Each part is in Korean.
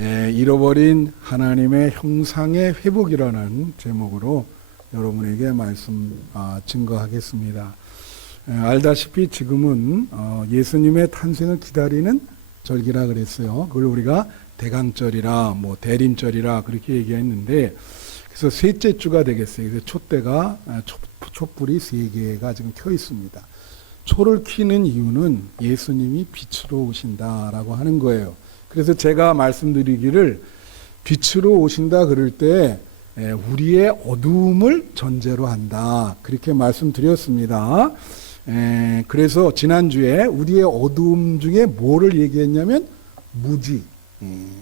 잃어버린 하나님의 형상의 회복이라는 제목으로 여러분에게 말씀 증거하겠습니다. 알다시피 지금은 예수님의 탄생을 기다리는 절기라 그랬어요. 그걸 우리가 대강절이라 대림절이라 그렇게 얘기했는데, 그래서 셋째 주가 되겠어요. 그래서 촛대가 촛불이 3개가 지금 켜 있습니다. 초를 켜는 이유는 예수님이 빛으로 오신다라고 하는 거예요. 그래서 제가 말씀드리기를 빛으로 오신다 그럴 때 우리의 어두움을 전제로 한다, 그렇게 말씀드렸습니다. 그래서 지난주에 우리의 어두움 중에 뭐를 얘기했냐면 무지,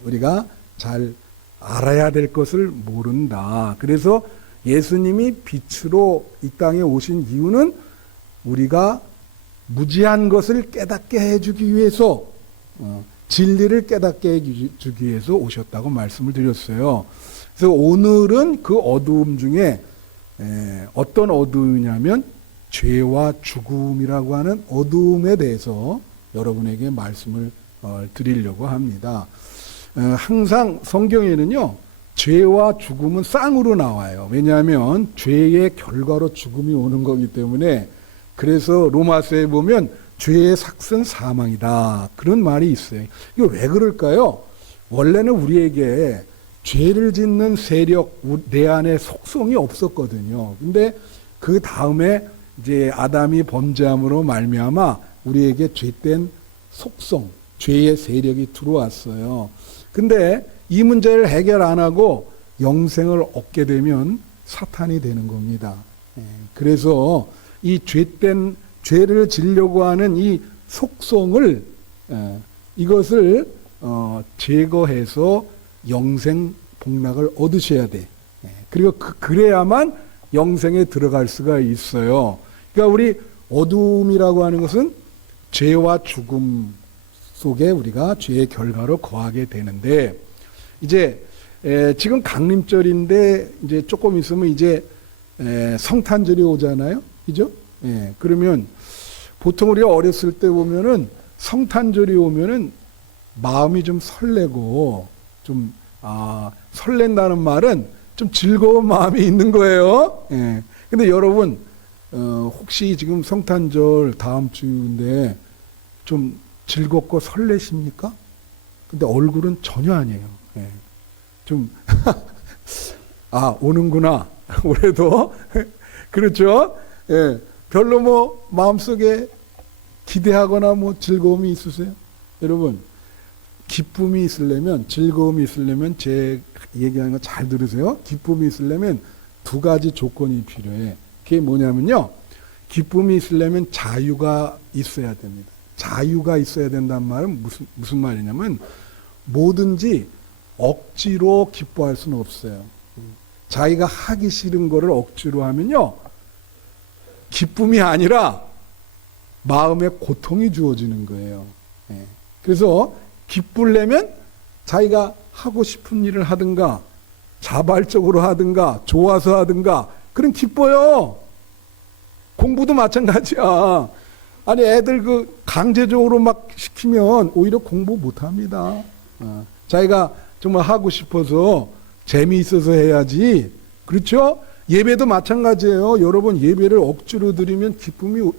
우리가 잘 알아야 될 것을 모른다. 그래서 예수님이 빛으로 이 땅에 오신 이유는 우리가 무지한 것을 깨닫게 해주기 위해서, 진리를 깨닫게 해주기 위해서 오셨다고 말씀을 드렸어요. 그래서 오늘은 그 어두움 중에 어떤 어두움이냐면 죄와 죽음이라고 하는 어두움에 대해서 여러분에게 말씀을 드리려고 합니다. 항상 성경에는요, 죄와 죽음은 쌍으로 나와요. 왜냐하면 죄의 결과로 죽음이 오는 거기 때문에. 그래서 로마서에 보면 죄의 삭은 사망이다, 그런 말이 있어요. 이거 왜 그럴까요? 원래는 우리에게 죄를 짓는 세력, 내 안에 속성이 없었거든요. 근데 그 다음에 이제 아담이 범죄함으로 말미암아 우리에게 죄된 속성, 죄의 세력이 들어왔어요. 근데 이 문제를 해결 안 하고 영생을 얻게 되면 사탄이 되는 겁니다. 그래서 이 죄를 지려고 하는 이 속성을, 이것을 제거해서 영생 복락을 얻으셔야 돼. 그리고 그래야만 영생에 들어갈 수가 있어요. 그러니까 우리 어둠이라고 하는 것은 죄와 죽음 속에 우리가 죄의 결과로 거하게 되는데, 이제 지금 강림절인데 이제 조금 있으면 이제 성탄절이 오잖아요, 그죠? 그러면 보통 우리가 어렸을 때 보면은 성탄절이 오면은 마음이 좀 설레고, 좀 설렌다는 말은 좀 즐거운 마음이 있는 거예요. 근데 여러분, 혹시 지금 성탄절 다음 주인데 좀 즐겁고 설레십니까? 근데 얼굴은 전혀 아니에요. 좀 오는구나 올해도. 그렇죠? 별로 마음속에 기대하거나 즐거움이 있으세요? 여러분, 기쁨이 있으려면, 즐거움이 있으려면 제 얘기하는 거 잘 들으세요. 기쁨이 있으려면 2가지 조건이 필요해. 그게 뭐냐면요, 기쁨이 있으려면 자유가 있어야 됩니다. 자유가 있어야 된다는 말은 무슨 말이냐면, 뭐든지 억지로 기뻐할 수는 없어요. 자기가 하기 싫은 거를 억지로 하면요, 기쁨이 아니라 마음에 고통이 주어지는 거예요. 그래서 기쁘려면 자기가 하고 싶은 일을 하든가, 자발적으로 하든가, 좋아서 하든가, 그럼 기뻐요. 공부도 마찬가지야. 아니, 애들 강제적으로 막 시키면 오히려 공부 못 합니다. 자기가 정말 하고 싶어서 재미있어서 해야지. 그렇죠? 예배도 마찬가지예요. 여러분, 예배를 억지로 드리면 기쁨이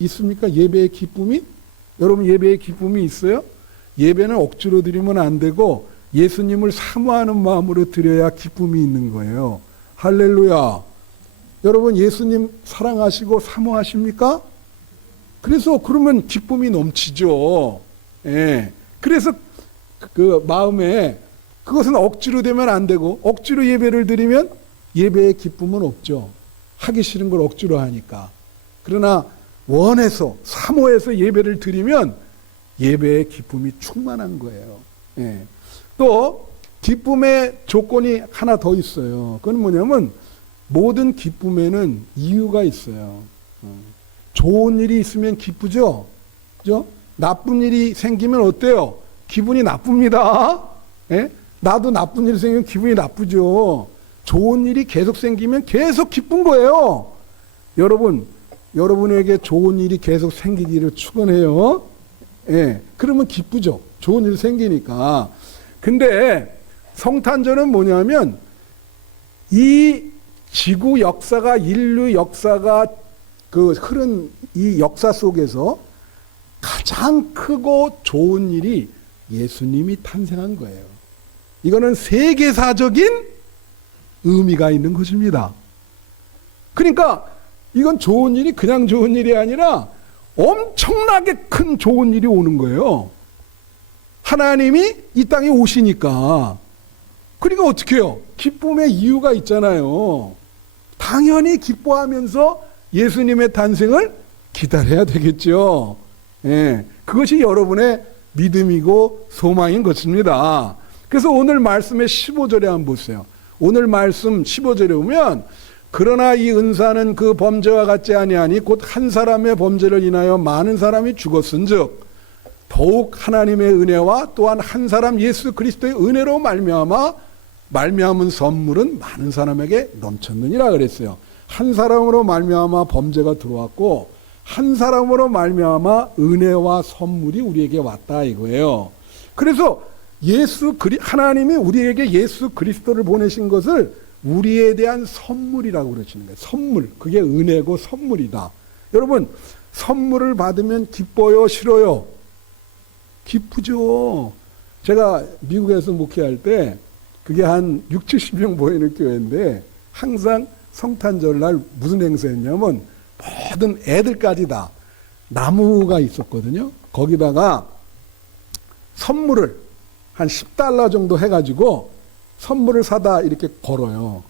있습니까? 예배의 기쁨이? 여러분, 예배의 기쁨이 있어요? 예배는 억지로 드리면 안 되고 예수님을 사모하는 마음으로 드려야 기쁨이 있는 거예요. 할렐루야. 여러분, 예수님 사랑하시고 사모하십니까? 그래서 그러면 기쁨이 넘치죠. 그래서 그 마음에, 그것은 억지로 되면 안 되고, 억지로 예배를 드리면 예배의 기쁨은 없죠. 하기 싫은 걸 억지로 하니까. 그러나 원해서, 사모해서 예배를 드리면 예배의 기쁨이 충만한 거예요. 또 기쁨의 조건이 하나 더 있어요. 그건 뭐냐면, 모든 기쁨에는 이유가 있어요. 좋은 일이 있으면 기쁘죠? 그죠? 나쁜 일이 생기면 어때요? 기분이 나쁩니다. 나도 나쁜 일이 생기면 기분이 나쁘죠. 좋은 일이 계속 생기면 계속 기쁜 거예요. 여러분에게 좋은 일이 계속 생기기를 축원해요. 그러면 기쁘죠. 좋은 일 생기니까. 근데 성탄절은 뭐냐면 이 지구 역사가, 인류 역사가 그 흐른 이 역사 속에서 가장 크고 좋은 일이 예수님이 탄생한 거예요. 이거는 세계사적인 의미가 있는 것입니다. 그러니까 이건 좋은 일이 그냥 좋은 일이 아니라 엄청나게 큰 좋은 일이 오는 거예요. 하나님이 이 땅에 오시니까. 그러니까 어떻게 해요? 기쁨의 이유가 있잖아요. 당연히 기뻐하면서 예수님의 탄생을 기다려야 되겠죠. 예, 그것이 여러분의 믿음이고 소망인 것입니다. 그래서 오늘 말씀의 15절에 한번 보세요. 오늘 말씀 15절에 보면 그러나 이 은사는 그 범죄와 같지 아니하니 곧 한 사람의 범죄를 인하여 많은 사람이 죽었은즉 더욱 하나님의 은혜와 또한 한 사람 예수 그리스도의 은혜로 말미암은 선물은 많은 사람에게 넘쳤느니라 그랬어요. 한 사람으로 말미암아 범죄가 들어왔고 한 사람으로 말미암아 은혜와 선물이 우리에게 왔다 이거예요. 그래서 하나님이 우리에게 예수 그리스도를 보내신 것을 우리에 대한 선물이라고 그러시는 거예요. 선물. 그게 은혜고 선물이다. 여러분, 선물을 받으면 기뻐요, 싫어요? 기쁘죠. 제가 미국에서 목회할 때 그게 한 6, 70명 모이는 교회인데 항상 성탄절날 무슨 행사였냐면 모든 애들까지 다 나무가 있었거든요. 거기다가 선물을 한 $10 정도 해가지고 선물을 사다 이렇게 걸어요.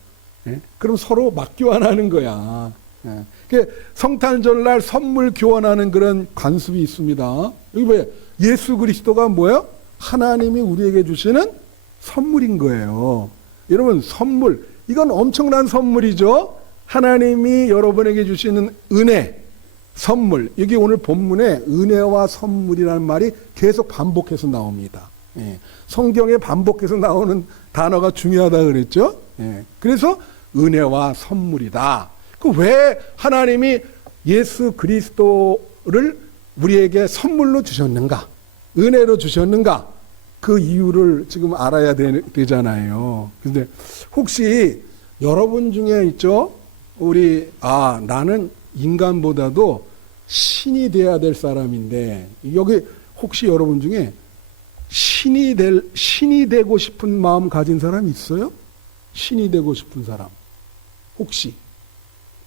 예? 그럼 서로 막 교환하는 거야. 예. 성탄절날 선물 교환하는 그런 관습이 있습니다. 여기 왜 예수 그리스도가 뭐예요? 하나님이 우리에게 주시는 선물인 거예요. 여러분, 선물, 이건 엄청난 선물이죠. 하나님이 여러분에게 주시는 은혜, 선물. 여기 오늘 본문에 은혜와 선물이라는 말이 계속 반복해서 나옵니다. 예. 성경에 반복해서 나오는 단어가 중요하다 그랬죠. 예. 그래서 은혜와 선물이다. 왜 하나님이 예수 그리스도를 우리에게 선물로 주셨는가, 은혜로 주셨는가, 그 이유를 지금 알아야 되잖아요. 그런데 혹시 여러분 중에 있죠? 나는 인간보다도 신이 돼야 될 사람인데, 여기 혹시 여러분 중에 신이 되고 싶은 마음 가진 사람 있어요? 신이 되고 싶은 사람. 혹시.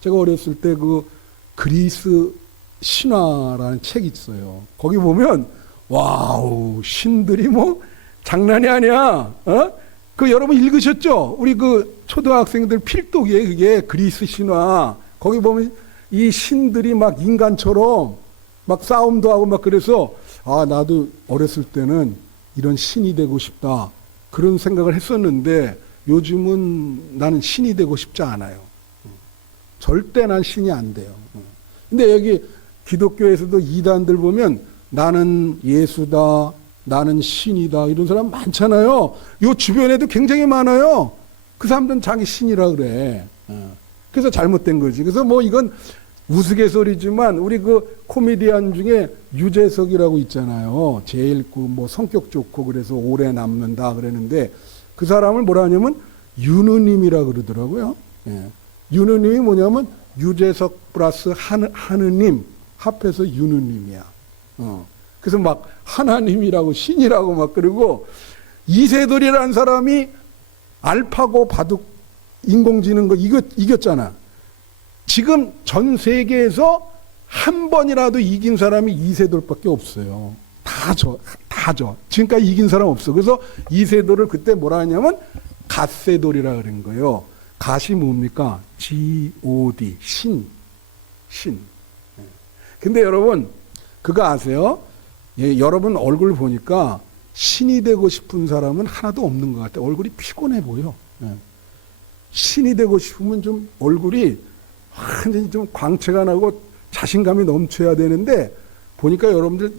제가 어렸을 때 그 그리스 신화라는 책이 있어요. 거기 보면, 와우, 신들이 뭐 장난이 아니야. 그 여러분 읽으셨죠? 우리 그 초등학생들 필독이에요. 그게 그리스 신화. 거기 보면 이 신들이 막 인간처럼 막 싸움도 하고 막 그래서 나도 어렸을 때는 이런 신이 되고 싶다. 그런 생각을 했었는데 요즘은 나는 신이 되고 싶지 않아요. 절대 난 신이 안 돼요. 근데 여기 기독교에서도 이단들 보면 나는 예수다, 나는 신이다, 이런 사람 많잖아요. 요 주변에도 굉장히 많아요. 그 사람들은 자기 신이라 그래. 그래서 잘못된 거지. 그래서 뭐 이건 우스갯소리지만 우리 그 코미디언 중에 유재석이라고 있잖아요. 제일 그 뭐 성격 좋고 그래서 오래 남는다 그랬는데 그 사람을 뭐라 하냐면 윤우님이라 그러더라고요. 예. 윤우님이 뭐냐면 유재석 플러스 하느님 합해서 윤우님이야. 그래서 막 하나님이라고 신이라고 막 그러고, 이세돌이라는 사람이 알파고 바둑 인공지능 거 이겼잖아. 지금 전 세계에서 한 번이라도 이긴 사람이 이세돌밖에 없어요. 다 져. 지금까지 이긴 사람 없어. 그래서 이세돌을 그때 뭐라 하냐면 갓세돌이라 그런 거예요. 갓이 뭡니까? G-O-D, 신. 근데 여러분, 그거 아세요? 예, 여러분 얼굴 보니까 신이 되고 싶은 사람은 하나도 없는 것 같아요. 얼굴이 피곤해 보여. 예. 신이 되고 싶으면 좀 얼굴이 완전히 좀 광채가 나고 자신감이 넘쳐야 되는데, 보니까 여러분들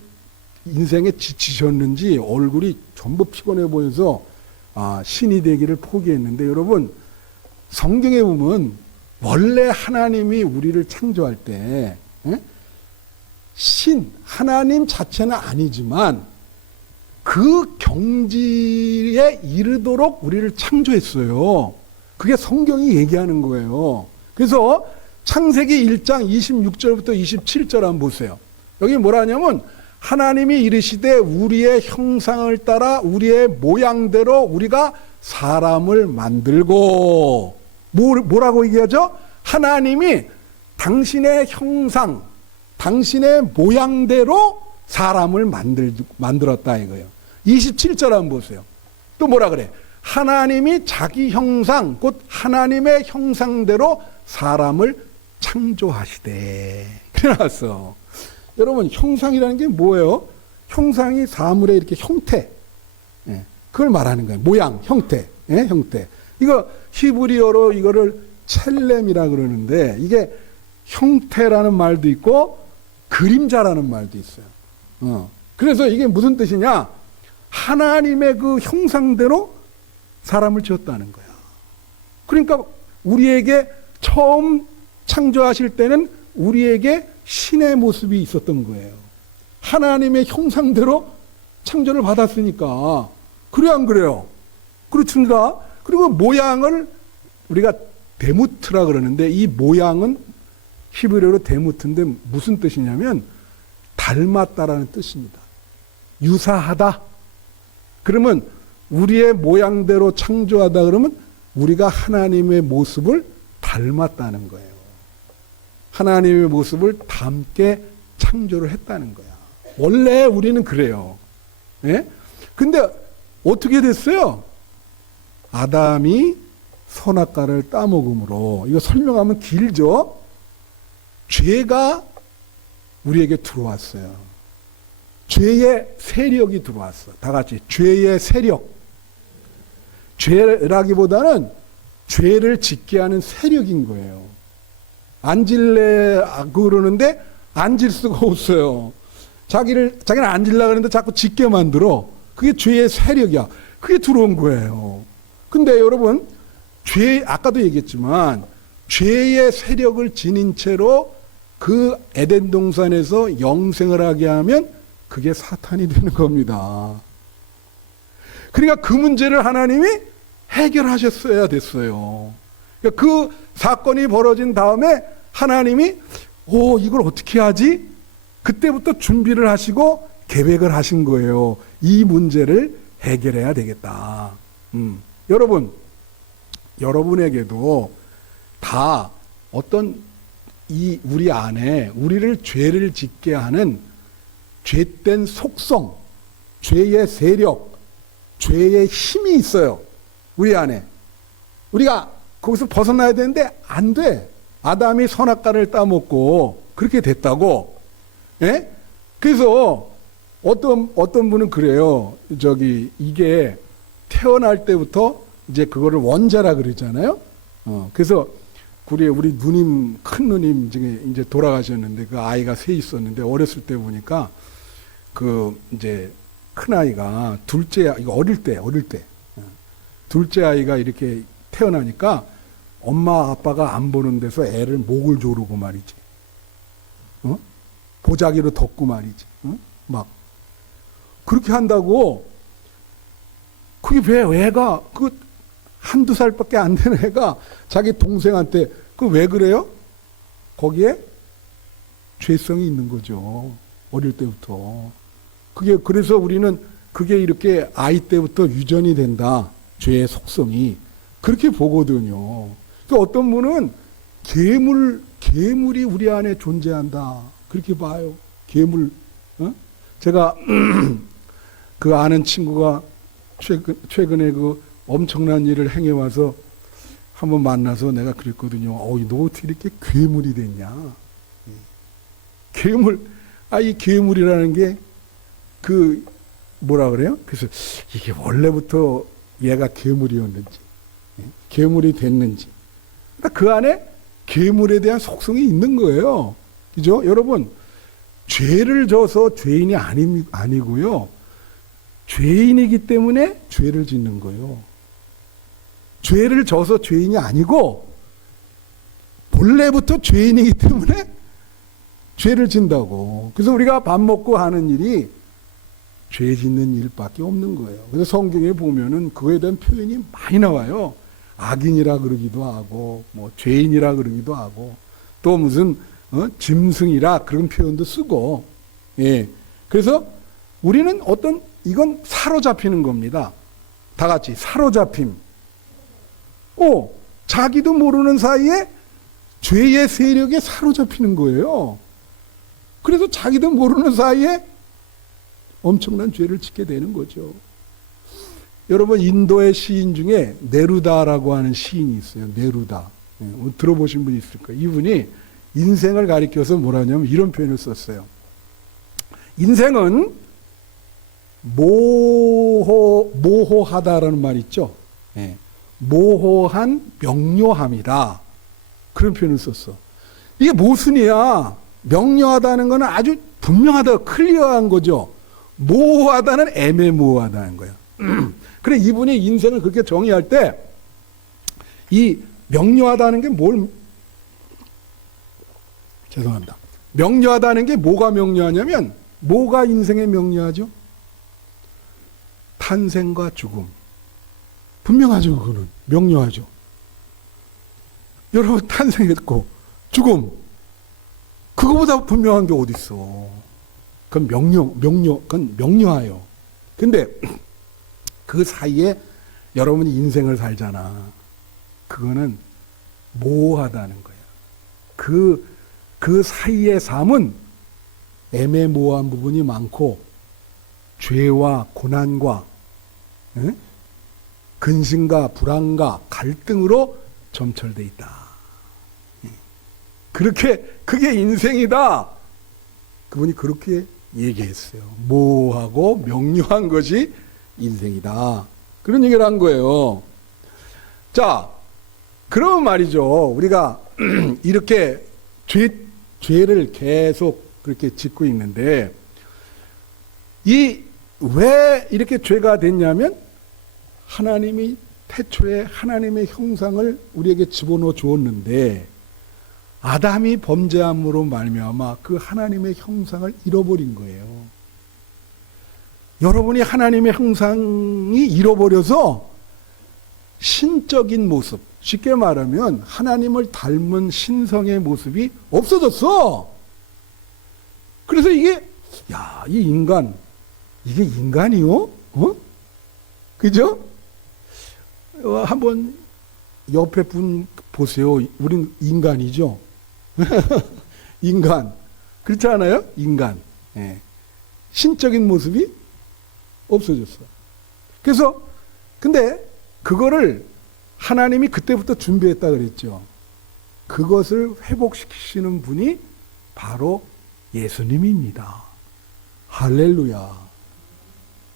인생에 지치셨는지 얼굴이 전부 피곤해 보여서 신이 되기를 포기했는데, 여러분 성경에 보면 원래 하나님이 우리를 창조할 때 하나님 자체는 아니지만 그 경지에 위치에 이르도록 우리를 창조했어요. 그게 성경이 얘기하는 거예요. 그래서 창세기 1장 26절부터 27절 한번 보세요. 여기 뭐라 하냐면 하나님이 이르시되 우리의 형상을 따라 우리의 모양대로 우리가 사람을 만들고, 뭐라고 얘기하죠? 하나님이 당신의 형상, 당신의 모양대로 사람을 만들었다 이거예요. 27절 한번 보세요. 또 뭐라 그래? 하나님이 자기 형상, 곧 하나님의 형상대로 사람을 창조하시되. 그래 나왔어. 여러분, 형상이라는 게 뭐예요? 형상이 사물의 이렇게 형태, 그걸 말하는 거예요. 모양, 형태, 형태. 이거 히브리어로 이거를 첼렘이라 그러는데, 이게 형태라는 말도 있고 그림자라는 말도 있어요. 그래서 이게 무슨 뜻이냐? 하나님의 그 형상대로 사람을 지었다는 거야. 그러니까 우리에게 처음 창조하실 때는 우리에게 신의 모습이 있었던 거예요. 하나님의 형상대로 창조를 받았으니까. 그래요, 안 그래요? 그렇습니다. 그리고 모양을 우리가 데무트라 그러는데, 이 모양은 히브리어로 데무트인데 무슨 뜻이냐면 닮았다라는 뜻입니다. 유사하다. 그러면 우리의 모양대로 창조하다 그러면 우리가 하나님의 모습을 닮았다는 거예요. 하나님의 모습을 닮게 창조를 했다는 거야. 원래 우리는 그래요. 예? 근데 어떻게 됐어요? 아담이 선악과를 따먹음으로, 이거 설명하면 길죠? 죄가 우리에게 들어왔어요. 죄의 세력이 들어왔어. 다 같이 죄의 세력. 죄라기보다는 죄를 짓게 하는 세력인 거예요. 앉을래 그러는데 앉을 수가 없어요. 자기는 앉으려고 하는데 자꾸 짓게 만들어. 그게 죄의 세력이야. 그게 들어온 거예요. 근데 여러분, 아까도 얘기했지만 죄의 세력을 지닌 채로 그 에덴 동산에서 영생을 하게 하면 그게 사탄이 되는 겁니다. 그러니까 그 문제를 하나님이 해결하셨어야 됐어요. 그러니까 그 사건이 벌어진 다음에 하나님이 이걸 어떻게 하지? 그때부터 준비를 하시고 계획을 하신 거예요. 이 문제를 해결해야 되겠다. 여러분, 여러분에게도 다 어떤 우리 안에 우리를 죄를 짓게 하는 죄된 속성, 죄의 세력, 죄의 힘이 있어요. 우리 안에. 우리가 거기서 벗어나야 되는데 안 돼. 아담이 선악과를 따먹고 그렇게 됐다고. 예? 그래서 어떤 분은 그래요. 이게 태어날 때부터 이제 그거를 원자라 그러잖아요. 그래서 우리 누님, 큰 누님 중에 이제 돌아가셨는데, 그 아이가 셋 있었는데, 어렸을 때 보니까 이제 큰 아이가 이거 어릴 때 둘째 아이가 이렇게 태어나니까 엄마 아빠가 안 보는 데서 애를 목을 조르고 말이지. 보자기로 덮고 말이지. 막 그렇게 한다고. 그게 왜 애가 한두 살밖에 안 되는 애가 자기 동생한테 왜 그래요? 거기에 죄성이 있는 거죠. 어릴 때부터. 그래서 우리는 그게 이렇게 아이 때부터 유전이 된다. 죄의 속성이. 그렇게 보거든요. 어떤 분은 괴물이 우리 안에 존재한다. 그렇게 봐요. 괴물. 제가 그 아는 친구가 최근에 엄청난 일을 행해와서 한번 만나서 내가 그랬거든요. 너 어떻게 이렇게 괴물이 됐냐? 괴물, 이 괴물이라는 게 뭐라 그래요? 그래서 이게 원래부터 얘가 괴물이었는지, 괴물이 됐는지. 그 안에 괴물에 대한 속성이 있는 거예요. 그죠? 여러분, 죄를 져서 죄인이 아니고요. 죄인이기 때문에 죄를 짓는 거예요. 죄를 져서 죄인이 아니고 본래부터 죄인이기 때문에 죄를 진다고. 그래서 우리가 밥 먹고 하는 일이 죄 짓는 일밖에 없는 거예요. 그래서 성경에 보면은 그거에 대한 표현이 많이 나와요. 악인이라 그러기도 하고, 뭐 죄인이라 그러기도 하고, 또 무슨 짐승이라 그런 표현도 쓰고, 예. 그래서 우리는 이건 사로잡히는 겁니다. 다 같이 사로잡힘. 자기도 모르는 사이에 죄의 세력에 사로잡히는 거예요. 그래서 자기도 모르는 사이에 엄청난 죄를 짓게 되는 거죠. 여러분, 인도의 시인 중에 네루다라고 하는 시인이 있어요. 네루다. 들어보신 분 있을 거예요. 이분이 인생을 가리켜서 뭐라냐면 이런 표현을 썼어요. 인생은 모호하다라는 말 있죠. 모호한 명료함이다. 그런 표현을 썼어. 이게 모순이야. 명료하다는 것은 아주 분명하다, 클리어한 거죠. 모호하다는 애매모호하다는 거야. 그래, 이분이 인생을 그렇게 정의할 때 이 명료하다는 게 죄송합니다. 명료하다는 게 뭐가 명료하냐면, 뭐가 인생에 명료하죠? 탄생과 죽음. 분명하죠, 그거는. 명료하죠. 여러분, 탄생했고 죽음, 그거보다 분명한 게 어디 있어? 그건 그건 명료해요. 근데 그 사이에 여러분이 인생을 살잖아. 그거는 모호하다는 거야. 그 사이의 삶은 애매모호한 부분이 많고, 죄와 고난과 근심과 불안과 갈등으로 점철돼 있다. 그게 인생이다. 그분이 그렇게 얘기했어요. 모호하고 명료한 것이 인생이다. 그런 얘기를 한 거예요. 자, 그러면 말이죠. 우리가 이렇게 죄를 계속 그렇게 짓고 있는데, 왜 이렇게 죄가 됐냐면, 하나님이 태초에 하나님의 형상을 우리에게 집어넣어 주었는데, 아담이 범죄함으로 말미암아 그 하나님의 형상을 잃어버린 거예요. 여러분이 하나님의 형상이 잃어버려서 신적인 모습, 쉽게 말하면 하나님을 닮은 신성의 모습이 없어졌어. 그래서 이 인간, 이게 인간이요? 그죠? 한번 옆에 분 보세요. 우린 인간이죠? 인간. 그렇지 않아요? 인간. 예. 신적인 모습이 없어졌어. 그래서, 근데 그거를 하나님이 그때부터 준비했다 그랬죠. 그것을 회복시키시는 분이 바로 예수님입니다. 할렐루야.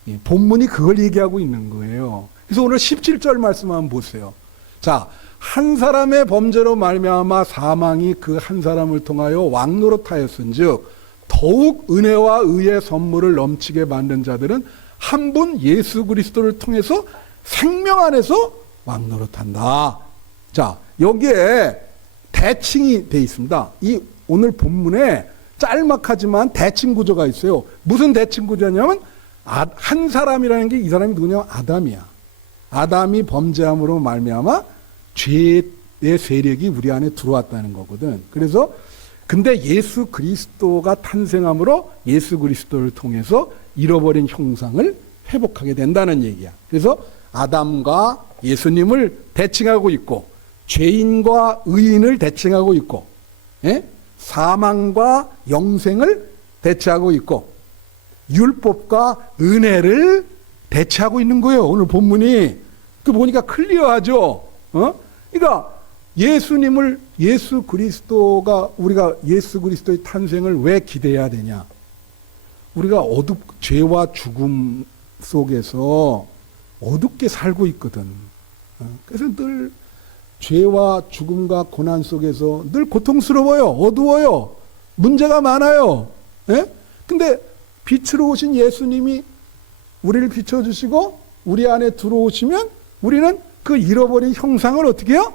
예, 본문이 그걸 얘기하고 있는 거예요. 그래서 오늘 17절 말씀 한번 보세요. 자, 한 사람의 범죄로 말미암아 사망이 그 한 사람을 통하여 왕노릇하였은즉 더욱 은혜와 의의 선물을 넘치게 만든 자들은 한 분 예수 그리스도를 통해서 생명 안에서 왕노릇한다. 자, 여기에 대칭이 돼 있습니다. 이 오늘 본문에 짤막하지만 대칭 구조가 있어요. 무슨 대칭 구조냐면, 한 사람이라는 게 이 사람이 누구냐면 아담이야. 아담이 범죄함으로 말미암아 죄의 세력이 우리 안에 들어왔다는 거거든. 그래서 근데 예수 그리스도가 탄생함으로 예수 그리스도를 통해서 잃어버린 형상을 회복하게 된다는 얘기야. 그래서 아담과 예수님을 대칭하고 있고, 죄인과 의인을 대칭하고 있고, 사망과 영생을 대체하고 있고, 율법과 은혜를 대체하고 있는 거예요. 오늘 본문이. 그 보니까 클리어하죠. 그러니까 예수 그리스도가, 우리가 예수 그리스도의 탄생을 왜 기대해야 되냐? 우리가 죄와 죽음 속에서 어둡게 살고 있거든. 그래서 늘 죄와 죽음과 고난 속에서 늘 고통스러워요. 어두워요. 문제가 많아요. 근데 빛으로 오신 예수님이 우리를 비춰주시고 우리 안에 들어오시면 우리는 그 잃어버린 형상을 어떻게 해요?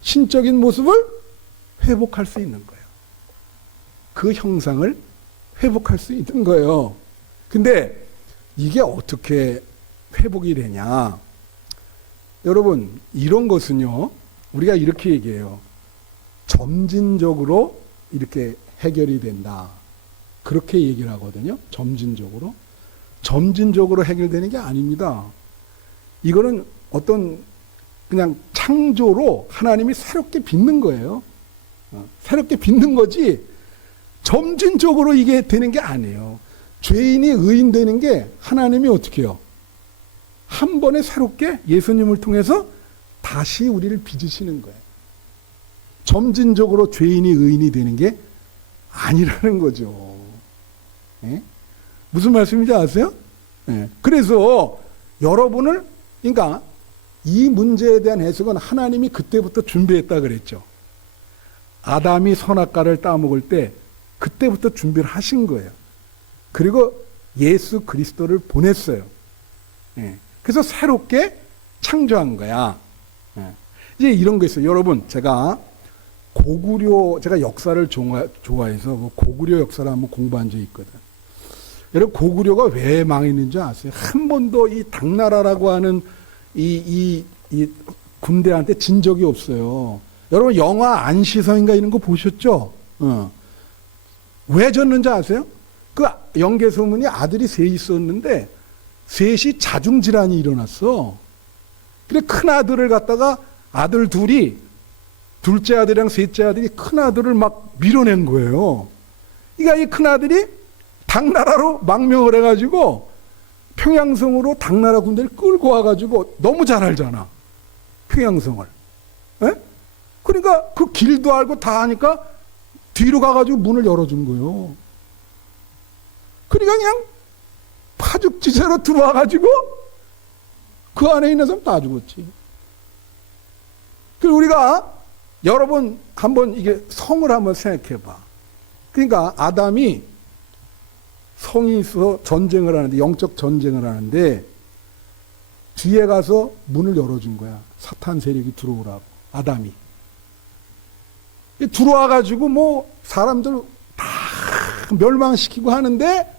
신적인 모습을 회복할 수 있는 거예요. 그 형상을 회복할 수 있는 거예요. 근데 이게 어떻게 회복이 되냐? 여러분, 이런 것은요, 우리가 이렇게 얘기해요. 점진적으로 이렇게 해결이 된다. 그렇게 얘기를 하거든요. 점진적으로. 점진적으로 해결되는 게 아닙니다. 이거는 어떤 그냥 창조로 하나님이 새롭게 빚는 거예요. 새롭게 빚는 거지 점진적으로 이게 되는 게 아니에요. 죄인이 의인 되는 게 하나님이 어떻게 해요? 한 번에 새롭게 예수님을 통해서 다시 우리를 빚으시는 거예요. 점진적으로 죄인이 의인이 되는 게 아니라는 거죠. 예? 무슨 말씀인지 아세요? 예. 그래서 여러분을, 그러니까 이 문제에 대한 해석은 하나님이 그때부터 준비했다 그랬죠. 아담이 선악과를 따먹을 때 그때부터 준비를 하신 거예요. 그리고 예수 그리스도를 보냈어요. 예. 그래서 새롭게 창조한 거야. 예. 이제 이런 거 있어요. 여러분, 제가 역사를 좋아해서 고구려 역사를 한번 공부한 적이 있거든. 여러분, 고구려가 왜 망했는지 아세요? 한 번도 이 당나라라고 하는 이 군대한테 진 적이 없어요. 여러분, 영화 안시성인가 이런 거 보셨죠? 왜 졌는지 아세요? 그 영계소문이 아들이 셋 있었는데 셋이 자중질환이 일어났어. 그래 큰 아들을 갖다가 아들 둘이, 둘째 아들이랑 셋째 아들이 큰 아들을 막 밀어낸 거예요. 그러니까 이 큰 아들이 당나라로 망명을 해가지고 평양성으로 당나라 군대를 끌고 와가지고, 너무 잘 알잖아, 평양성을. 에? 그러니까 그 길도 알고 다 하니까 뒤로 가가지고 문을 열어준 거예요. 그러니까 그냥 파죽지세로 들어와가지고 그 안에 있는 사람 다 죽었지. 그리고 우리가 여러분 한번 이게 성을 한번 생각해 봐. 그러니까 아담이 성이 있어 전쟁을 하는데, 영적 전쟁을 하는데 뒤에 가서 문을 열어준 거야. 사탄 세력이 들어오라고. 아담이 들어와가지고 뭐 사람들 다 멸망시키고 하는데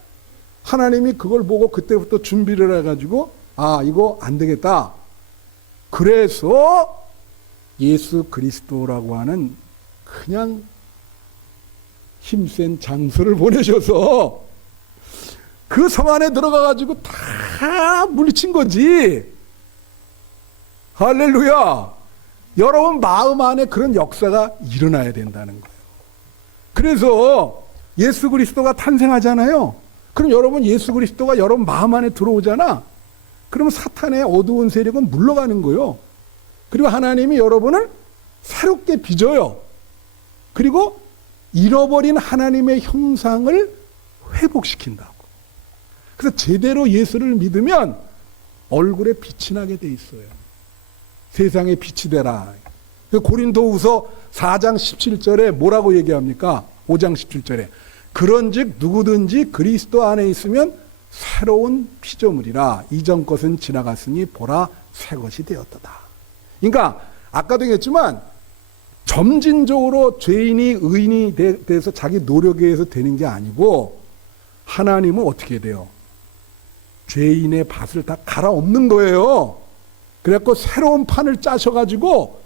하나님이 그걸 보고 그때부터 준비를 해가지고, 아, 이거 안 되겠다. 그래서 예수 그리스도라고 하는 그냥 힘센 장수를 보내셔서 그 성 안에 들어가가지고 다 물리친 거지. 할렐루야. 여러분 마음 안에 그런 역사가 일어나야 된다는 거예요. 그래서 예수 그리스도가 탄생하잖아요. 그럼 여러분 예수 그리스도가 여러분 마음 안에 들어오잖아. 그러면 사탄의 어두운 세력은 물러가는 거예요. 그리고 하나님이 여러분을 새롭게 빚어요. 그리고 잃어버린 하나님의 형상을 회복시킨다고. 그래서 제대로 예수를 믿으면 얼굴에 빛이 나게 돼 있어요. 세상에 빛이 되라. 고린도후서 4장 17절에 뭐라고 얘기합니까? 5장 17절에 그런즉 누구든지 그리스도 안에 있으면 새로운 피조물이라. 이전 것은 지나갔으니 보라 새 것이 되었도다. 그러니까 아까도 얘기했지만 점진적으로 죄인이 의인이 돼서 자기 노력에 의해서 되는 게 아니고, 하나님은 어떻게 돼요? 죄인의 밭을 다 갈아엎는 거예요. 그래갖고 새로운 판을 짜셔가지고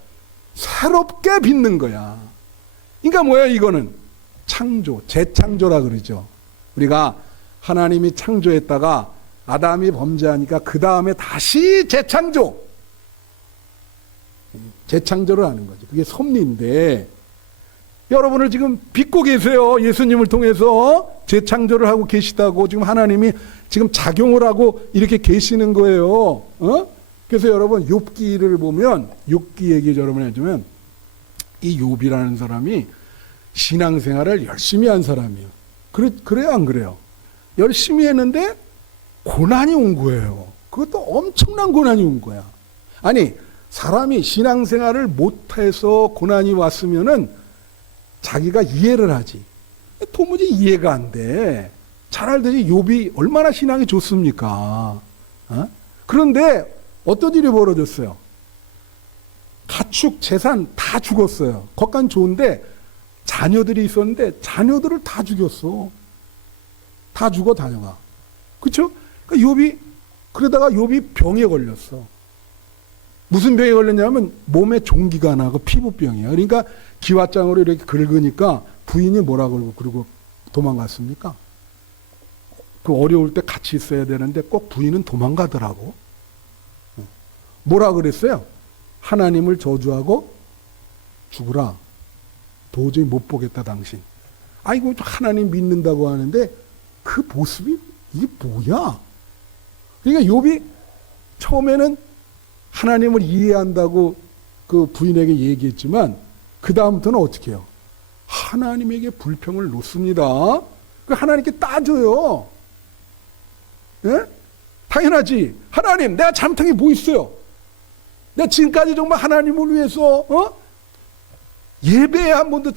새롭게 빚는 거야. 그러니까 뭐야 이거는? 창조, 재창조라 그러죠. 우리가 하나님이 창조했다가 아담이 범죄하니까 그 다음에 다시 재창조. 재창조를 하는 거죠. 그게 섭리인데, 여러분을 지금 빚고 계세요. 예수님을 통해서 재창조를 하고 계시다고 지금 하나님이 지금 작용을 하고 이렇게 계시는 거예요. 그래서 여러분 욥기를 보면, 욥기 얘기 여러분 해주면, 이 욥이라는 사람이 신앙생활을 열심히 한 사람이에요. 그래요 안 그래요? 열심히 했는데 고난이 온 거예요. 그것도 엄청난 고난이 온 거야. 아니 사람이 신앙생활을 못해서 고난이 왔으면은 자기가 이해를 하지. 도무지 이해가 안 돼. 잘 알듯이 욥이 얼마나 신앙이 좋습니까? 그런데 어떤 일이 벌어졌어요? 가축, 재산 다 죽었어요. 거간 좋은데 자녀들이 있었는데 자녀들을 다 죽였어. 다 죽어 다녀가. 그렇죠? 그러니까 욥이 그러다가 욥이 병에 걸렸어. 무슨 병에 걸렸냐면 몸에 종기가 나고 피부병이야. 그러니까 기왓장으로 이렇게 긁으니까 부인이 뭐라 그러고 도망갔습니까? 그 어려울 때 같이 있어야 되는데 꼭 부인은 도망가더라고. 뭐라 그랬어요? 하나님을 저주하고 죽으라. 도저히 못 보겠다 당신. 아이고 하나님 믿는다고 하는데 그 모습이 이게 뭐야? 그러니까 욥이 처음에는 하나님을 이해한다고 그 부인에게 얘기했지만 그 다음부터는 어떻게 해요? 하나님에게 불평을 놓습니다. 그 하나님께 따져요. 예? 당연하지. 하나님, 내가 잘못한 게 뭐 있어요? 내가 지금까지 정말 하나님을 위해서 예배에 한 번도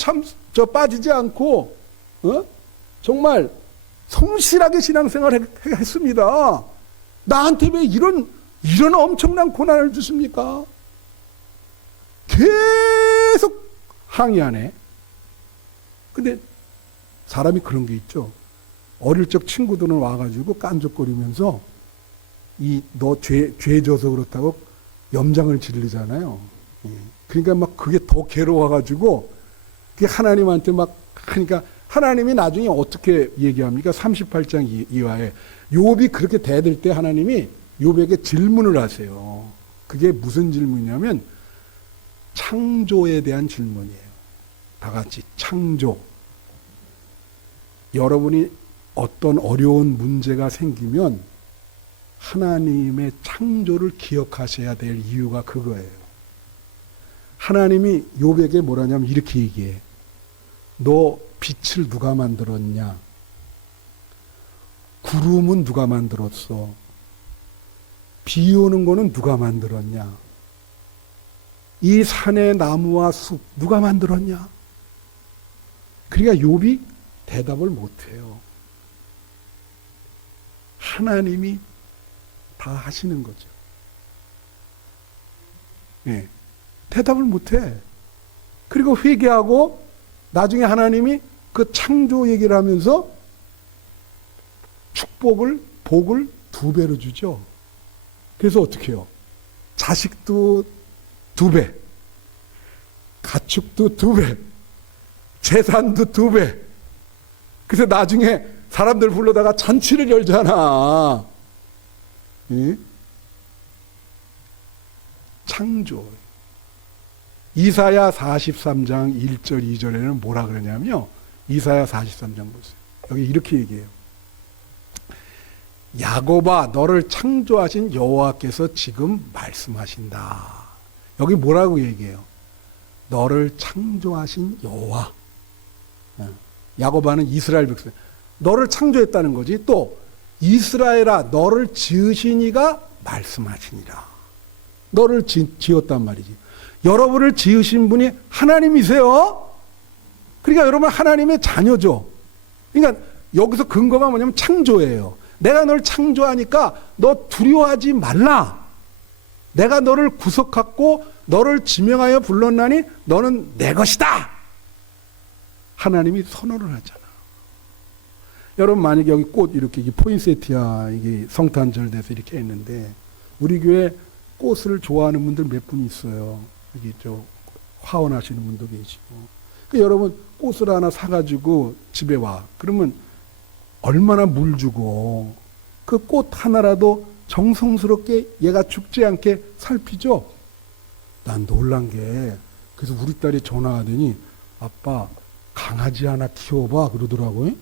빠지지 않고 정말 성실하게 신앙생활을 했습니다. 나한테 왜 이런 엄청난 고난을 주십니까? 계속 항의하네. 근데 사람이 그런 게 있죠. 어릴 적 친구들은 와가지고 깐족거리면서 너 죄 져서 그렇다고 염장을 지르잖아요. 그러니까 막 그게 더 괴로워가지고 그게 하나님한테 막 하니까 하나님이 나중에 어떻게 얘기합니까? 38장 이하에 욥이 그렇게 대들 때 하나님이 욥에게 질문을 하세요. 그게 무슨 질문이냐면 창조에 대한 질문이에요. 다 같이 창조. 여러분이 어떤 어려운 문제가 생기면 하나님의 창조를 기억하셔야 될 이유가 그거예요. 하나님이 욥에게 뭐라냐면 이렇게 얘기해. 너 빛을 누가 만들었냐? 구름은 누가 만들었어? 비 오는 거는 누가 만들었냐? 이 산의 나무와 숲 누가 만들었냐? 그러니까 욥이 대답을 못해요. 하나님이 다 하시는 거죠. 네. 대답을 못해. 그리고 회개하고 나중에 하나님이 그 창조 얘기를 하면서 복을 2배로 주죠. 그래서 어떻게 해요? 자식도 2배, 가축도 2배, 재산도 2배. 그래서 나중에 사람들 불러다가 잔치를 열잖아. 예? 창조. 이사야 43장 1절 2절에는 뭐라 그러냐면요. 이사야 43장 보세요. 여기 이렇게 얘기해요. 야곱아 너를 창조하신 여호와께서 지금 말씀하신다. 여기 뭐라고 얘기해요? 너를 창조하신 여호와. 야곱아는 이스라엘 백성. 너를 창조했다는 거지. 또 이스라엘아 너를 지으신 이가 말씀하시니라. 너를 지었단 말이지. 여러분을 지으신 분이 하나님이세요. 그러니까 여러분 하나님의 자녀죠. 그러니까 여기서 근거가 뭐냐면 창조예요. 내가 널 창조하니까 너 두려워하지 말라. 내가 너를 구속하고 너를 지명하여 불렀나니 너는 내 것이다. 하나님이 선언을 하잖아. 여러분 만약에 여기 꽃 이렇게 포인세티아 이게 성탄절 돼서 이렇게 했는데 우리 교회 꽃을 좋아하는 분들 몇 분 있어요. 여기 화원하시는 분도 계시고. 그러니까 여러분 꽃을 하나 사가지고 집에 와. 그러면 얼마나 물 주고 그 꽃 하나라도 정성스럽게 얘가 죽지 않게 살피죠. 난 놀란 게 그래서 우리 딸이 전화하더니 아빠 강아지 하나 키워봐 그러더라고요.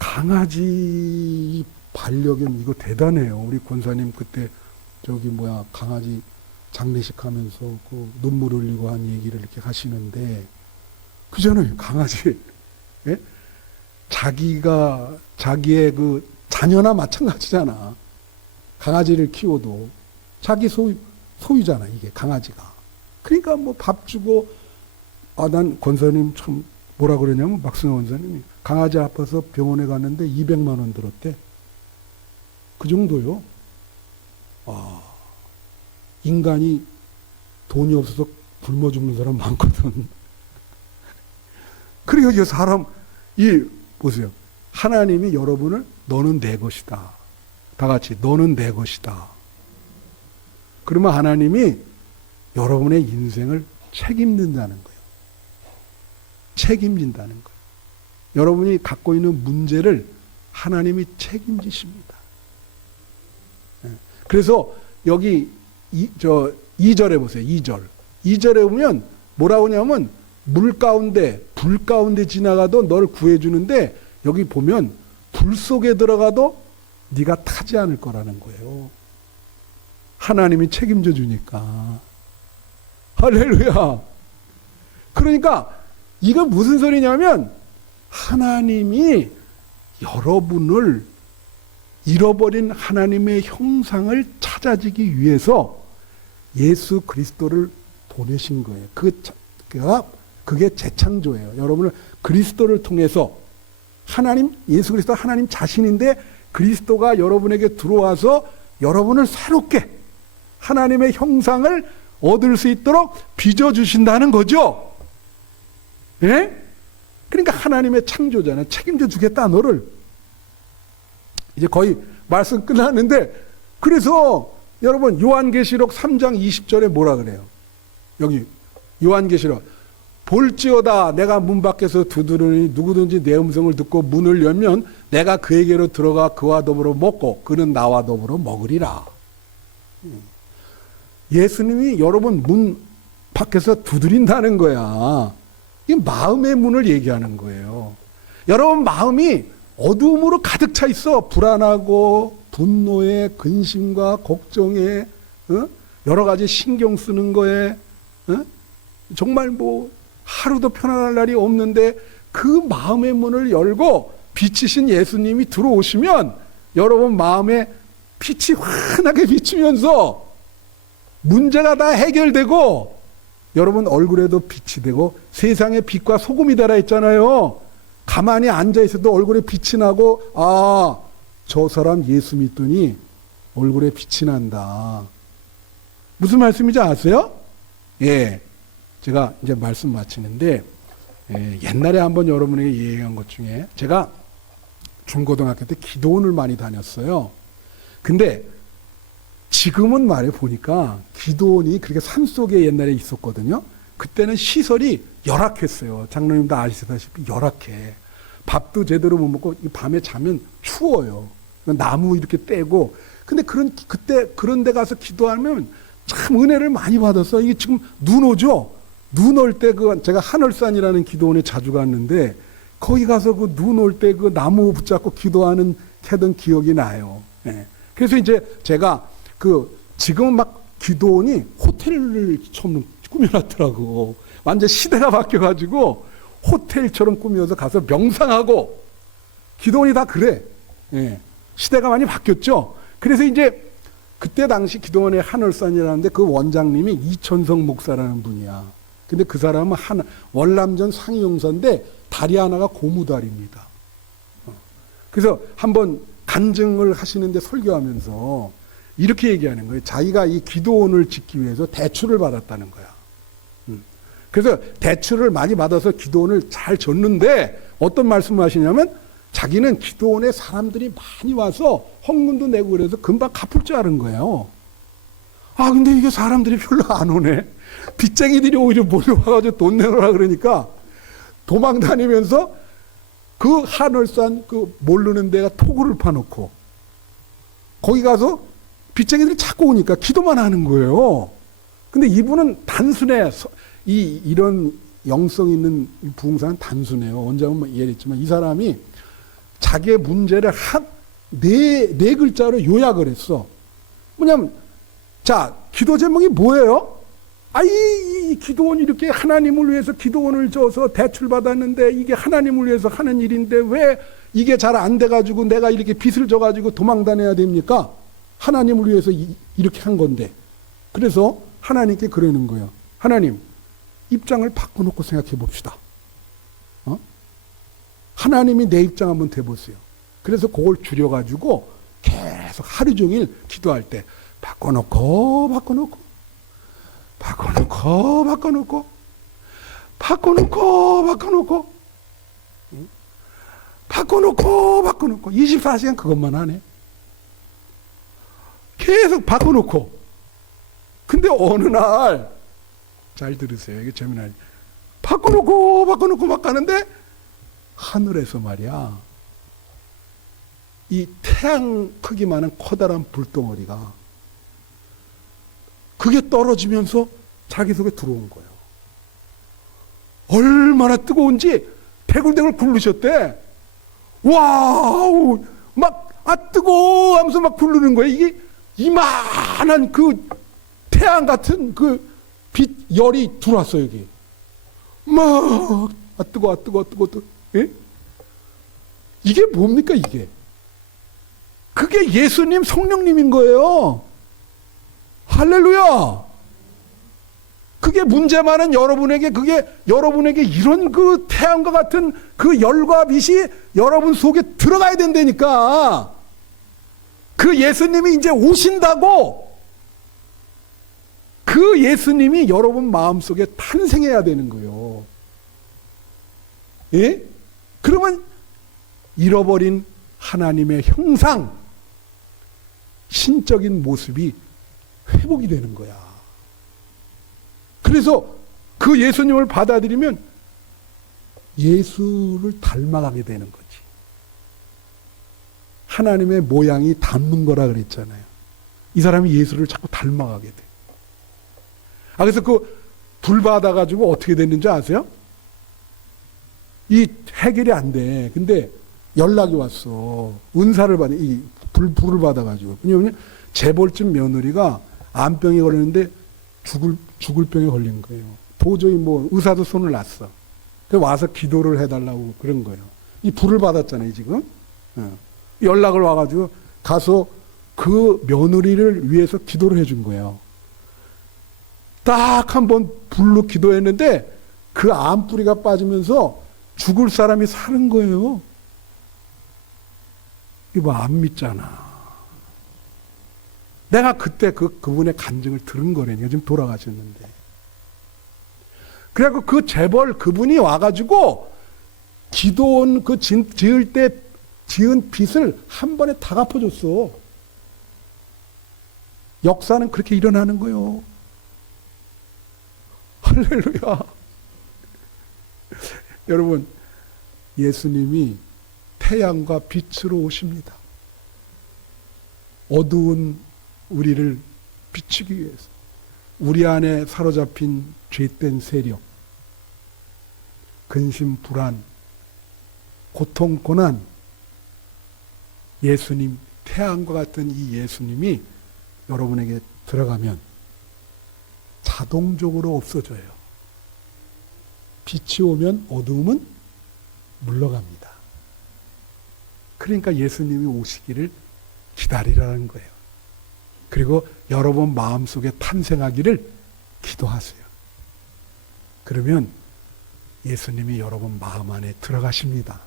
강아지 반려견 이거 대단해요. 우리 권사님 그때 강아지 장례식 하면서 그 눈물 흘리고 한 얘기를 이렇게 하시는데 그잖아요. 강아지. 예? 자기의 그 자녀나 마찬가지잖아. 강아지를 키워도 자기 소유잖아, 이게 강아지가. 그러니까 뭐 밥 주고, 난 권사님 참 뭐라 그러냐면 박승호 권사님이 강아지 아파서 병원에 갔는데 200만 원 들었대. 그 정도요. 인간이 돈이 없어서 굶어 죽는 사람 많거든. 그러니까 사람, 보세요. 하나님이 여러분을 너는 내 것이다. 다 같이 너는 내 것이다. 그러면 하나님이 여러분의 인생을 책임진다는 거예요. 책임진다는 거예요. 여러분이 갖고 있는 문제를 하나님이 책임지십니다. 그래서 여기 2절에 보세요. 2절에 보면 뭐라고 하냐면 물 가운데 불 가운데 지나가도 널 구해주는데 여기 보면 불 속에 들어가도 네가 타지 않을 거라는 거예요. 하나님이 책임져 주니까. 할렐루야. 그러니까 이거 무슨 소리냐면 하나님이 여러분을 잃어버린 하나님의 형상을 찾아지기 위해서 예수 그리스도를 보내신 거예요. 그게 재창조예요. 여러분을 그리스도를 통해서 하나님, 예수 그리스도 하나님 자신인데 그리스도가 여러분에게 들어와서 여러분을 새롭게 하나님의 형상을 얻을 수 있도록 빚어주신다는 거죠. 예? 그러니까 하나님의 창조자는 책임져 주겠다, 너를. 이제 거의 말씀 끝났는데, 그래서 여러분, 요한계시록 3장 20절에 뭐라 그래요? 여기, 요한계시록. 볼지어다 내가 문 밖에서 두드리니 누구든지 내 음성을 듣고 문을 열면 내가 그에게로 들어가 그와 더불어 먹고 그는 나와 더불어 먹으리라. 예수님이 여러분 문 밖에서 두드린다는 거야. 이 마음의 문을 얘기하는 거예요. 여러분 마음이 어두움으로 가득 차 있어. 불안하고 분노에 근심과 걱정에 여러 가지 신경 쓰는 거에 정말 뭐 하루도 편안할 날이 없는데 그 마음의 문을 열고 빛이신 예수님이 들어오시면 여러분 마음에 빛이 환하게 비치면서 문제가 다 해결되고 여러분 얼굴에도 빛이 되고 세상의 빛과 소금이 되라 했잖아요. 가만히 앉아있어도 얼굴에 빛이 나고 아, 저 사람 예수 믿더니 얼굴에 빛이 난다. 무슨 말씀인지 아세요? 예. 제가 이제 말씀 마치는데 옛날에 한번 여러분에게 얘기한 것 중에 제가 중고등학교 때 기도원을 많이 다녔어요. 근데 지금은 말해 보니까 기도원이 그렇게 산속에 옛날에 있었거든요. 그때는 시설이 열악했어요. 장로님도 아시다시피 열악해. 밥도 제대로 못 먹고 밤에 자면 추워요. 나무 이렇게 떼고. 근데 그때 그런 데 가서 기도하면 참 은혜를 많이 받았어요. 이게 지금 눈 오죠? 눈 올 때 제가 하늘산이라는 기도원에 자주 갔는데 거기 가서 눈 올 때 그 나무 붙잡고 하던 기억이 나요. 예. 그래서 이제 제가 지금은 막 기도원이 호텔을 처음 꾸며놨더라고. 완전 시대가 바뀌어가지고 호텔처럼 꾸며서 가서 명상하고 기도원이 다 그래. 예. 시대가 많이 바뀌었죠. 그래서 이제 그때 당시 기도원의 하늘산이라는데 그 원장님이 이천성 목사라는 분이야. 근데 그 사람은 월남전 상위용사인데 다리 하나가 고무다리입니다. 그래서 한번 간증을 하시는데 설교하면서 이렇게 얘기하는 거예요. 자기가 이 기도원을 짓기 위해서 대출을 받았다는 거야. 그래서 대출을 많이 받아서 기도원을 잘 졌는데 어떤 말씀을 하시냐면 자기는 기도원에 사람들이 많이 와서 헌금도 내고 그래서 금방 갚을 줄 아는 거예요. 아, 근데 이게 사람들이 별로 안 오네. 빚쟁이들이 오히려 몰려와가지고 돈 내놓으라 그러니까 도망 다니면서 그 하늘산 모르는 데가 토구를 파놓고 거기 가서 빚쟁이들이 자꾸 오니까 기도만 하는 거예요. 근데 이분은 단순해. 이런 영성 있는 부흥사는 단순해요. 언제 한번 이해했지만 이 사람이 자기의 문제를 네 글자로 요약을 했어. 뭐냐면 자, 기도 제목이 뭐예요? 이 기도원이 이렇게 하나님을 위해서 기도원을 져서 대출 받았는데 이게 하나님을 위해서 하는 일인데 왜 이게 잘 안 돼가지고 내가 이렇게 빚을 져가지고 도망 다녀야 됩니까? 하나님을 위해서 이렇게 한 건데. 그래서 하나님께 그러는 거예요. 하나님, 입장을 바꿔놓고 생각해 봅시다. 하나님이 내 입장 한번 대보세요. 그래서 그걸 줄여가지고 계속 하루 종일 기도할 때 바꿔놓고 바꿔놓고 24시간 그것만 하네. 계속 바꿔놓고. 근데 어느 날, 잘 들으세요. 이게 재미나요. 바꿔놓고 막 가는데 하늘에서 말이야, 이 태양 크기만한 커다란 불덩어리가 그게 떨어지면서 자기 속에 들어온 거예요. 얼마나 뜨거운지 대굴대굴 굴르셨대. 와우, 막, 뜨거워 하면서 막 굴르는 거예요. 이게 이만한 그 태양 같은 그 빛, 열이 들어왔어요, 여기. 막, 뜨거워. 예? 이게 뭡니까, 이게? 그게 예수님, 성령님인 거예요. 할렐루야! 그게 문제 많은 여러분에게, 여러분에게 이런 그 태양과 같은 그 열과 빛이 여러분 속에 들어가야 된다니까. 그 예수님이 이제 오신다고, 그 예수님이 여러분 마음속에 탄생해야 되는 거예요. 예? 그러면 잃어버린 하나님의 형상, 신적인 모습이 회복이 되는 거야. 그래서 그 예수님을 받아들이면 예수를 닮아가게 되는 거지. 하나님의 모양이 닮는 거라 그랬잖아요. 이 사람이 예수를 자꾸 닮아가게 돼. 그래서 그 불 받아가지고 어떻게 됐는지 아세요? 이 해결이 안 돼. 근데 연락이 왔어. 은사를 받아, 이 불을 받아가지고. 왜냐면 재벌집 며느리가 암병에 걸렸는데 죽을 병에 걸린 거예요. 도저히 뭐 의사도 손을 놨어. 그래서 와서 기도를 해달라고 그런 거예요. 이 불을 받았잖아요, 지금. 연락을 와가지고 가서 그 며느리를 위해서 기도를 해준 거예요. 딱 한 번 불로 기도했는데 그 암뿌리가 빠지면서 죽을 사람이 사는 거예요. 이거 안 믿잖아. 내가 그때 그분의 간증을 들은 거라니까. 지금 돌아가셨는데. 그래갖고 그 재벌 그분이 와가지고 기도원 그 지을 때 지은 빚을 한 번에 다 갚아줬어. 역사는 그렇게 일어나는 거예요. 할렐루야. 여러분, 예수님이 태양과 빛으로 오십니다. 어두운 우리를 비추기 위해서. 우리 안에 사로잡힌 죄된 세력, 근심, 불안, 고통, 고난, 예수님, 태양과 같은 이 예수님이 여러분에게 들어가면 자동적으로 없어져요. 빛이 오면 어두움은 물러갑니다. 그러니까 예수님이 오시기를 기다리라는 거예요. 그리고 여러분 마음속에 탄생하기를 기도하세요. 그러면 예수님이 여러분 마음 안에 들어가십니다.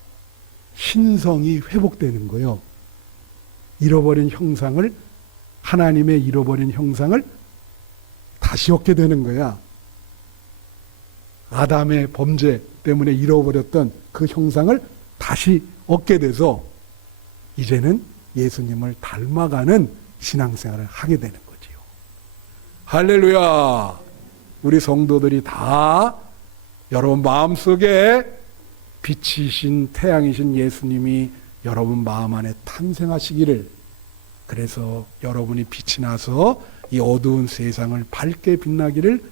신성이 회복되는 거예요. 잃어버린 형상을, 하나님의 잃어버린 형상을 다시 얻게 되는 거야. 아담의 범죄 때문에 잃어버렸던 그 형상을 다시 얻게 돼서 이제는 예수님을 닮아가는 신앙생활을 하게 되는 거지요. 할렐루야. 우리 성도들이 다 여러분 마음속에 빛이신 태양이신 예수님이 여러분 마음 안에 탄생하시기를, 그래서 여러분이 빛이 나서 이 어두운 세상을 밝게 빛나기를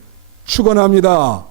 축원합니다.